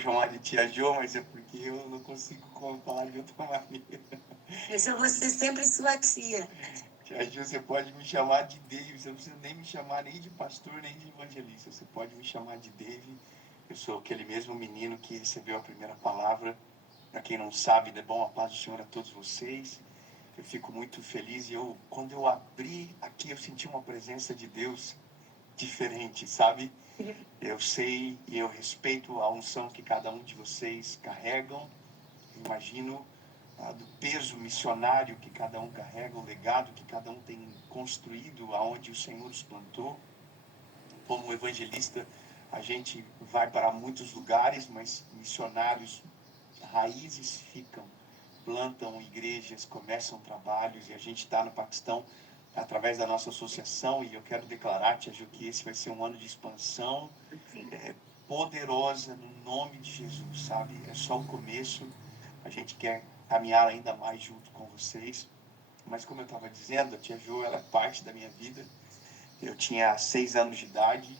chamar de tia Jo, mas é porque eu não consigo falar de outra maneira. Deixa você sempre sua tia. Tia Jo, você pode me chamar de Dave, você não precisa nem me chamar nem de pastor, nem de evangelista. Você pode me chamar de Dave. Eu sou aquele mesmo menino que recebeu a primeira palavra. Para quem não sabe, é bom a paz do Senhor a todos vocês. Eu fico muito feliz e quando eu abri aqui, eu senti uma presença de Deus diferente, sabe? Eu sei e eu respeito a unção que cada um de vocês carregam. Imagino do peso missionário que cada um carrega, o legado que cada um tem construído, aonde o Senhor os plantou. Como evangelista, a gente vai para muitos lugares, mas missionários, raízes ficam, plantam igrejas, começam trabalhos, e a gente está no Paquistão através da nossa associação, e eu quero declarar, Tia Ju, que esse vai ser um ano de expansão poderosa no nome de Jesus, sabe? É só o começo, a gente quer caminhar ainda mais junto com vocês, mas como eu estava dizendo, a Tia Ju, ela é parte da minha vida. Eu tinha 6 anos de idade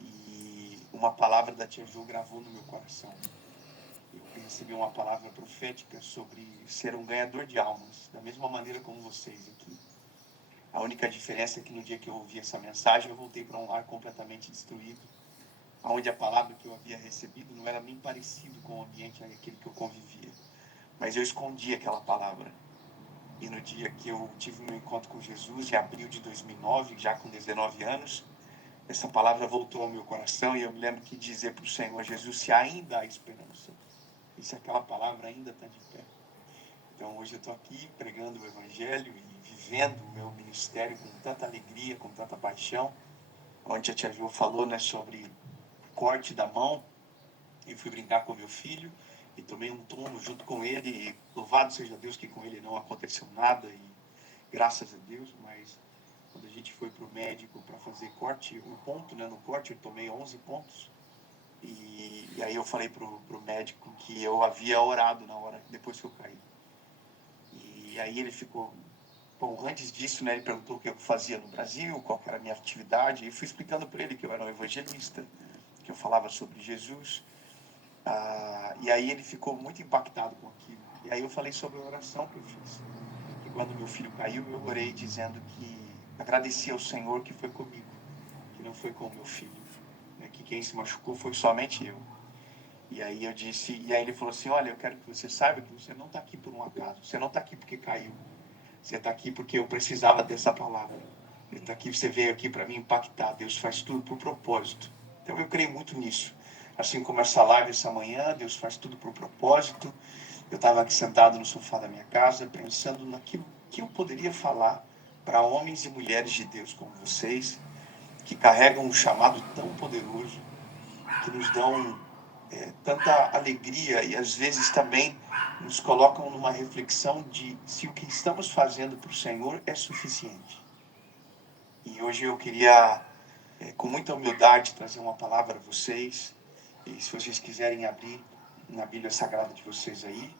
e uma palavra da Tia Ju gravou no meu coração. Eu recebi uma palavra profética sobre ser um ganhador de almas, da mesma maneira como vocês aqui. A única diferença é que no dia que eu ouvi essa mensagem, eu voltei para um lar completamente destruído, onde a palavra que eu havia recebido não era nem parecido com o ambiente aquele que eu convivia. Mas eu escondi aquela palavra. E no dia que eu tive meu encontro com Jesus, em abril de 2009, já com 19 anos, essa palavra voltou ao meu coração e eu me lembro que dizer para o Senhor, Jesus, se ainda há esperança, e se aquela palavra ainda está de pé. Então hoje eu estou aqui pregando o Evangelho e vivendo o meu ministério com tanta alegria, com tanta paixão. Onde a Tia Jo falou, né, sobre corte da mão, eu fui brincar com meu filho e tomei um tombo junto com ele, e louvado seja Deus que com ele não aconteceu nada, e graças a Deus, mas quando a gente foi para o médico para fazer corte, um ponto, né, no corte eu tomei 11 pontos, e aí eu falei pro médico que eu havia orado na hora, depois que eu caí. E aí ele ficou... Bom, antes disso, né, ele perguntou o que eu fazia no Brasil, qual era a minha atividade, e eu fui explicando para ele que eu era um evangelista, que eu falava sobre Jesus. E aí ele ficou muito impactado com aquilo. E aí eu falei sobre a oração que eu fiz. Que quando meu filho caiu, eu orei dizendo que agradecia ao Senhor que foi comigo, que não foi com o meu filho, né, que quem se machucou foi somente eu. E aí eu disse, e aí ele falou assim, olha, eu quero que você saiba que você não está aqui por um acaso, você não está aqui porque caiu, você está aqui porque eu precisava dessa palavra. Ele está aqui, você veio aqui para me impactar. Deus faz tudo por propósito. Então eu creio muito nisso. Assim como essa live essa manhã, Deus faz tudo por propósito. Eu estava aqui sentado no sofá da minha casa, pensando naquilo que eu poderia falar para homens e mulheres de Deus como vocês, que carregam um chamado tão poderoso, que nos dão tanta alegria e às vezes também nos colocam numa reflexão de se o que estamos fazendo para o Senhor é suficiente. E hoje eu queria, com muita humildade, trazer uma palavra a vocês. E se vocês quiserem abrir na Bíblia Sagrada de vocês aí,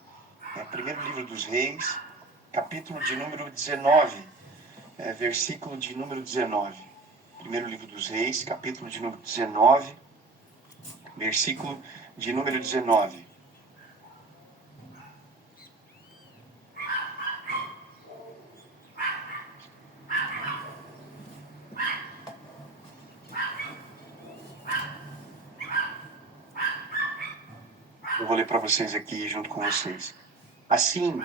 primeiro livro dos Reis, capítulo de número 19, versículo de número 19. Primeiro livro dos Reis, capítulo de número 19, versículo de número 19. Eu vou ler para vocês aqui junto com vocês. Assim,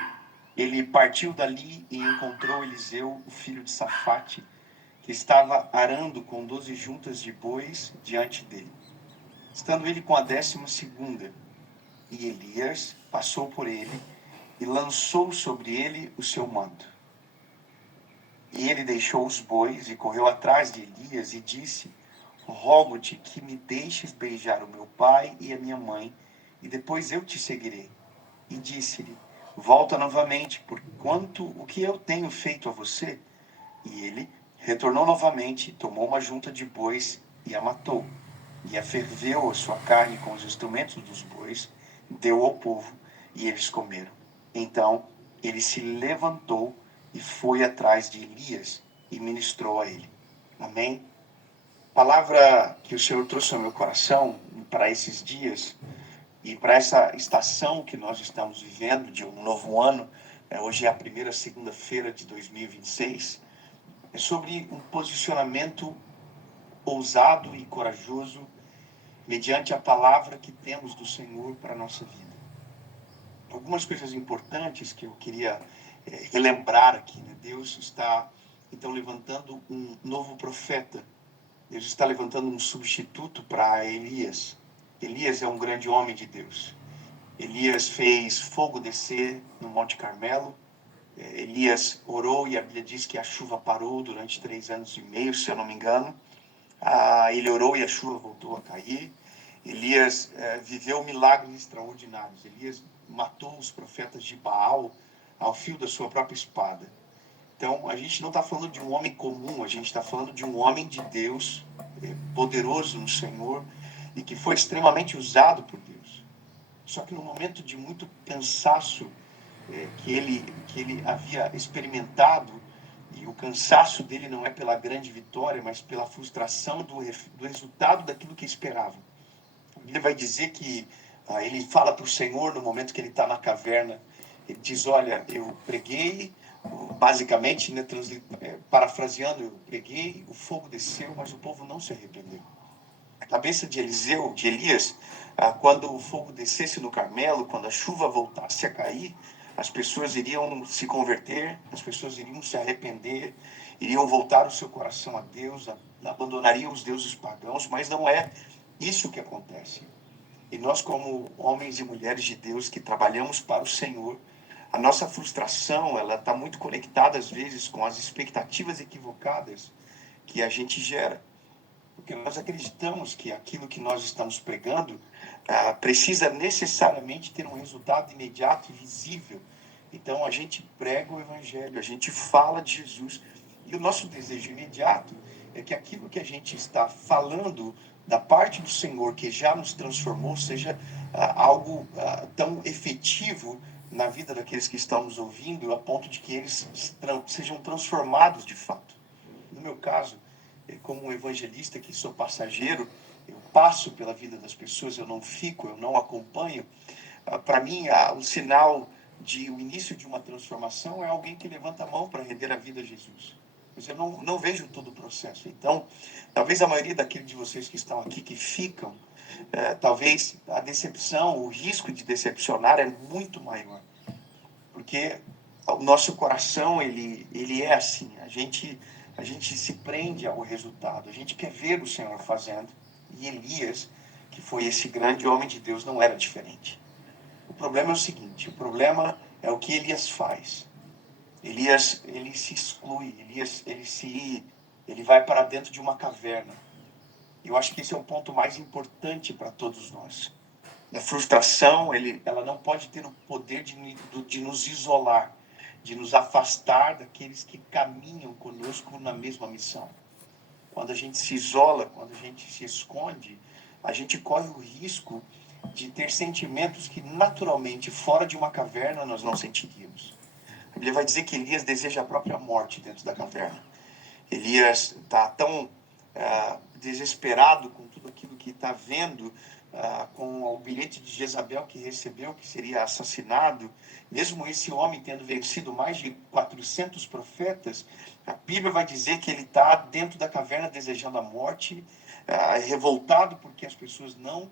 ele partiu dali e encontrou Eliseu, o filho de Safate, que estava arando com 12 juntas de bois diante dele. Estando ele com a 12ª, e Elias passou por ele e lançou sobre ele o seu manto. E ele deixou os bois e correu atrás de Elias e disse, rogo-te que me deixes beijar o meu pai e a minha mãe, e depois eu te seguirei. E disse-lhe, volta novamente, por quanto o que eu tenho feito a você? E ele retornou novamente, tomou uma junta de bois e a matou. E a ferveu a sua carne com os instrumentos dos bois, deu ao povo, e eles comeram. Então ele se levantou e foi atrás de Elias e ministrou a ele. Amém? Palavra que o Senhor trouxe ao meu coração para esses dias, E para essa estação que nós estamos vivendo, de um novo ano, hoje é a primeira segunda-feira de 2026, é sobre um posicionamento ousado e corajoso mediante a palavra que temos do Senhor para a nossa vida. Algumas coisas importantes que eu queria relembrar aqui, né? Deus está, então, levantando um novo profeta. Deus está levantando um substituto para Elias. Elias é um grande homem de Deus. Elias fez fogo descer no Monte Carmelo. Elias orou e a Bíblia diz que a chuva parou durante 3 anos e meio, se eu não me engano. Ele orou e a chuva voltou a cair. Elias viveu milagres extraordinários. Elias matou os profetas de Baal ao fio da sua própria espada. Então, a gente não está falando de um homem comum, a gente está falando de um homem de Deus, poderoso no Senhor, e que foi extremamente usado por Deus. Só que no momento de muito cansaço que ele havia experimentado, e o cansaço dele não é pela grande vitória, mas pela frustração do resultado daquilo que esperava. Ele vai dizer que ele fala para o Senhor no momento que ele está na caverna. Ele diz, olha, eu preguei, basicamente, né, parafraseando, eu preguei, o fogo desceu, mas o povo não se arrependeu. A cabeça de Elias, quando o fogo descesse no Carmelo, quando a chuva voltasse a cair, as pessoas iriam se converter, as pessoas iriam se arrepender, iriam voltar o seu coração a Deus, abandonariam os deuses pagãos, mas não é isso que acontece. E nós, como homens e mulheres de Deus que trabalhamos para o Senhor, a nossa frustração, ela está muito conectada às vezes com as expectativas equivocadas que a gente gera. Porque nós acreditamos que aquilo que nós estamos pregando precisa necessariamente ter um resultado imediato e visível. Então a gente prega o Evangelho, a gente fala de Jesus, e o nosso desejo imediato é que aquilo que a gente está falando da parte do Senhor, que já nos transformou, seja algo tão efetivo na vida daqueles que estão nos ouvindo, a ponto de que eles sejam transformados de fato. No meu caso, como um evangelista que sou passageiro, eu passo pela vida das pessoas, eu não fico, eu não acompanho. Para mim, o sinal de o início de uma transformação é alguém que levanta a mão para render a vida a Jesus. Mas eu não vejo todo o processo. Então, talvez a maioria daqueles de vocês que estão aqui, que ficam, talvez a decepção, o risco de decepcionar é muito maior. Porque o nosso coração, ele é assim, a gente se prende ao resultado, a gente quer ver o Senhor fazendo. E Elias, que foi esse grande homem de Deus, não era diferente. O problema é o seguinte, o problema é o que Elias faz. Elias, ele se exclui, Elias, ele vai para dentro de uma caverna. Eu acho que esse é o ponto mais importante para todos nós. A frustração, ela não pode ter o poder de nos isolar, de nos afastar daqueles que caminham conosco na mesma missão. Quando a gente se isola, quando a gente se esconde, a gente corre o risco de ter sentimentos que naturalmente, fora de uma caverna, nós não sentiríamos. A Bíblia vai dizer que Elias deseja a própria morte dentro da caverna. Elias está tão desesperado com tudo aquilo que está vendo, com o bilhete de Jezabel que recebeu, que seria assassinado, mesmo esse homem tendo vencido mais de 400 profetas, a Bíblia vai dizer que ele está dentro da caverna desejando a morte, revoltado porque as pessoas não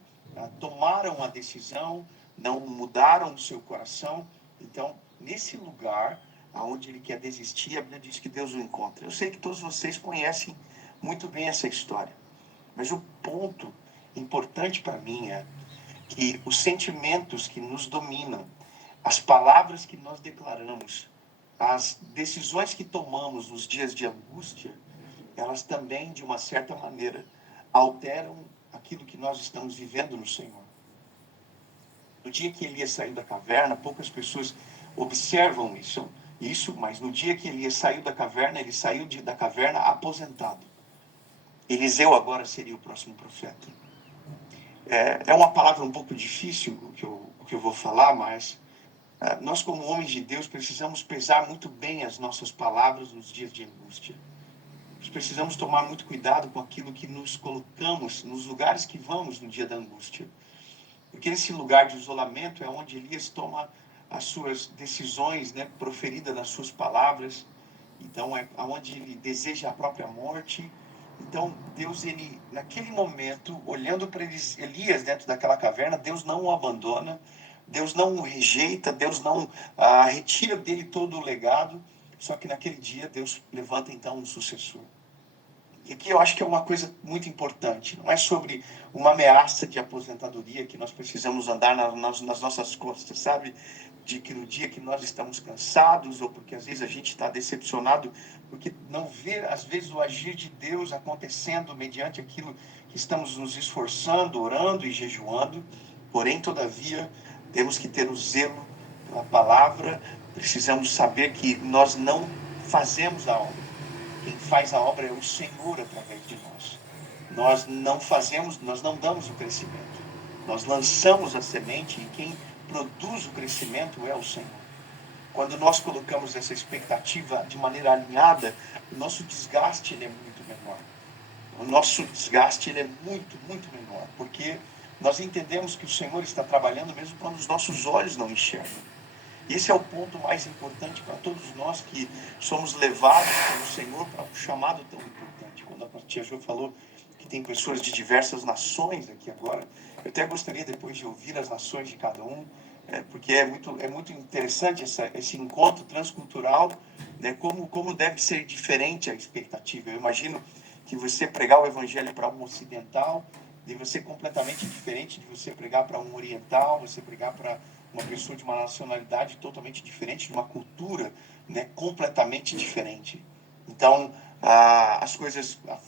tomaram a decisão, não mudaram o seu coração. Então, nesse lugar onde ele quer desistir, a Bíblia diz que Deus o encontra. Eu sei que todos vocês conhecem muito bem essa história, mas o ponto importante para mim é que os sentimentos que nos dominam, as palavras que nós declaramos, as decisões que tomamos nos dias de angústia, elas também, de uma certa maneira, alteram aquilo que nós estamos vivendo no Senhor. No dia que Elias saiu da caverna, poucas pessoas observam isso, mas no dia que Elias saiu da caverna, ele saiu da caverna aposentado. Eliseu agora seria o próximo profeta. É uma palavra um pouco difícil o que eu vou falar, mas nós, como homens de Deus, precisamos pesar muito bem as nossas palavras nos dias de angústia. Nós precisamos tomar muito cuidado com aquilo que nos colocamos nos lugares que vamos no dia da angústia. porque nesse lugar de isolamento é onde Elias toma as suas decisões, né, proferidas nas suas palavras. Então é onde ele deseja a própria morte. Então Deus, ele naquele momento, olhando para Elias dentro daquela caverna, Deus não o abandona, Deus não o rejeita, Deus não retira dele todo o legado. Só que naquele dia Deus levanta então um sucessor. E aqui eu acho que é uma coisa muito importante. Não é sobre uma ameaça de aposentadoria que nós precisamos andar nas nossas costas, sabe? De que no dia que nós estamos cansados, ou porque às vezes a gente está decepcionado, porque não vê, às vezes, o agir de Deus acontecendo mediante aquilo que estamos nos esforçando, orando e jejuando. Porém, todavia, temos que ter o zelo pela palavra, precisamos saber que nós não fazemos a obra. Quem faz a obra é o Senhor através de nós. Nós não fazemos, nós não damos o crescimento. Nós lançamos a semente e quem produz o crescimento é o Senhor. Quando nós colocamos essa expectativa de maneira alinhada, o nosso desgaste ele é muito menor. O nosso desgaste ele é muito, muito menor, porque nós entendemos que o Senhor está trabalhando mesmo quando os nossos olhos não enxergam. Esse é o ponto mais importante para todos nós que somos levados pelo Senhor para um chamado tão importante. Quando a tia Jo falou que tem pessoas de diversas nações aqui agora, eu até gostaria depois de ouvir as nações de cada um, porque é muito interessante esse encontro transcultural, né, como deve ser diferente a expectativa. Eu imagino que você pregar o evangelho para um ocidental deve ser completamente diferente de você pregar para um oriental, você pregar para uma pessoa de uma nacionalidade totalmente diferente, de uma cultura, né, completamente diferente. Então, a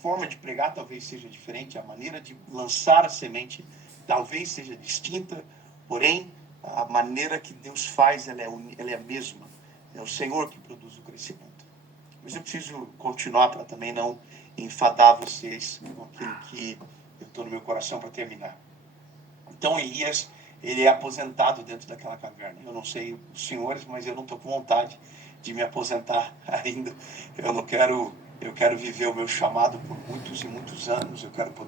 forma de pregar talvez seja diferente, a maneira de lançar a semente talvez seja distinta, porém, a maneira que Deus faz, ela é a mesma. É o Senhor que produz o crescimento. Mas eu preciso continuar para também não enfadar vocês com aquilo que eu estou no meu coração para terminar. Então, Elias, ele é aposentado dentro daquela caverna. Eu não sei os senhores, mas eu não estou com vontade de me aposentar ainda. Eu quero viver o meu chamado por muitos e muitos anos. Eu quero poder